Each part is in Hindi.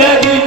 अपने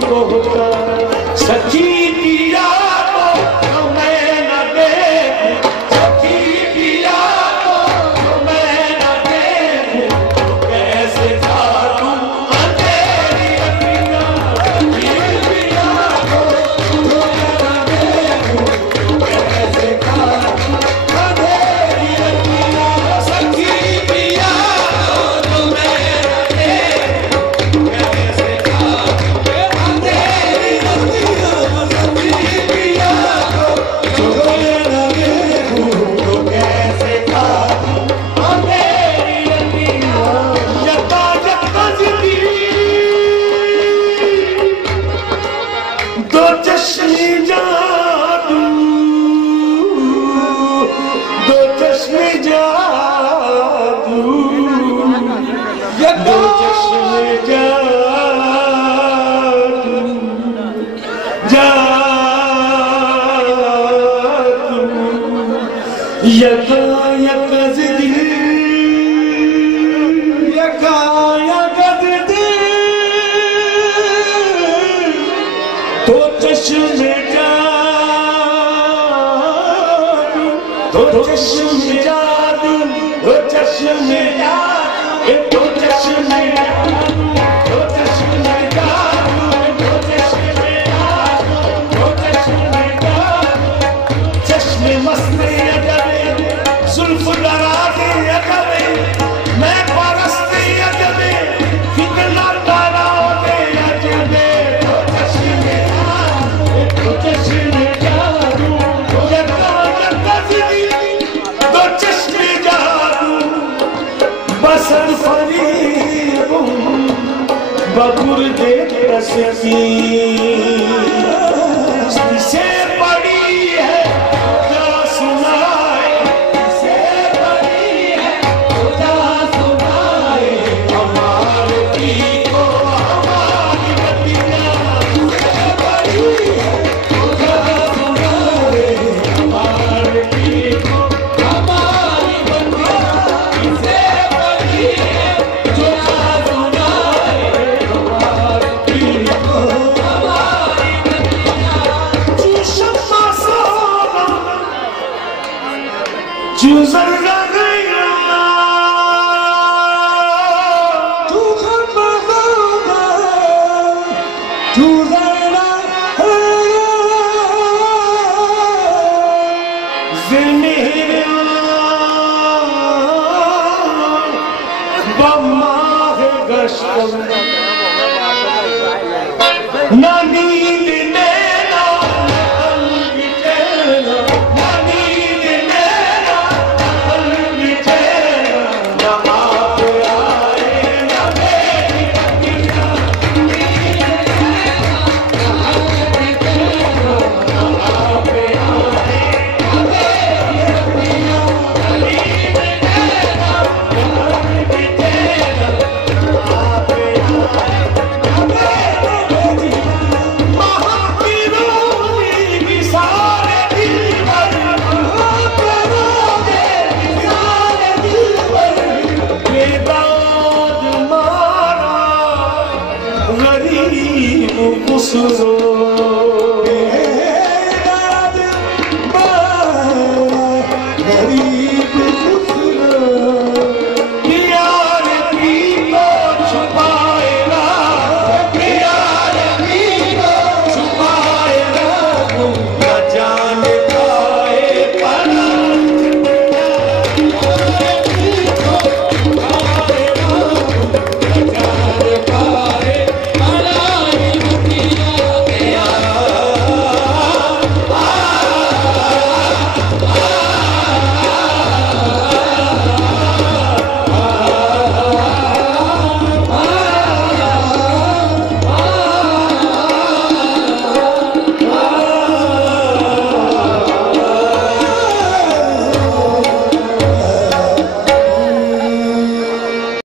को होता सच्ची पिया तो मैं न देखूं, सच्ची पिया तो मैं न देखूं, कैसे काटूं अंधेरी रतियां, सच्ची पिया तो मैं न देखूं, कैसे काटूं अंधेरी रतियां, सच्ची पिया तो मैं न देखूं, कैसे काटूं अंधेरी रतियां, सच्ची पिया तो मैं न देखूं, कैसे काटूं अंधेरी रतियां, यता यता जिंदगी दो चश्मे जादू, दो चश्मे जादू, दो चश्मे जादू, जादू, यका यका जिंदगी, यका यका जिंदगी, दो चश्मे जादू, दो चश्मे जादू, दो चश्मे जादू, दो चश्मे जादू, दो चश्मे जादू, दो चश्मे जादू, दो चश्मे जादू, चश्मे मस्ती अजबे, जुल्फ दराज़े अजबे, मैं परस्ती अजबे, फितना तराज़े अजबे, दो चश्मे जादू, दो चश्मे जादू, यका यका जिंदगी दो चश्मे जादू, बसर फरीबों बबुर्दे रसकी से बड़ी है क्या सुनाए, से बड़ी है क्या सुनाए, हमारे की को हमारी बतियां, से बड़ी है क्या सुनाए, हमारे की को हमारी बतियां, से बड़ी है क्या सुनाए, हमारे की को हमारी बतियां, तू शम्मा सोना, तू जर्रा गैरा, तू खम्मा सोना, तू जर्रा ज़मीरा, बम्माह गश्त ना नींद नैना, ना कल्ब चैना, ना नींद नैना, ना कल्ब चैना, ना आप आए ना मेरी बतियां, नींद नैना, ना कल्ब चैना, ना आप आए ना मेरी बतियां, नींद नैना, ना कल्ब चैना, ना आप आए ना मेरी बतियां, महापीरों की सारे दिलबर, महापीरों की सारे दिलबर, बेदाद मारा गरीब खुसरो।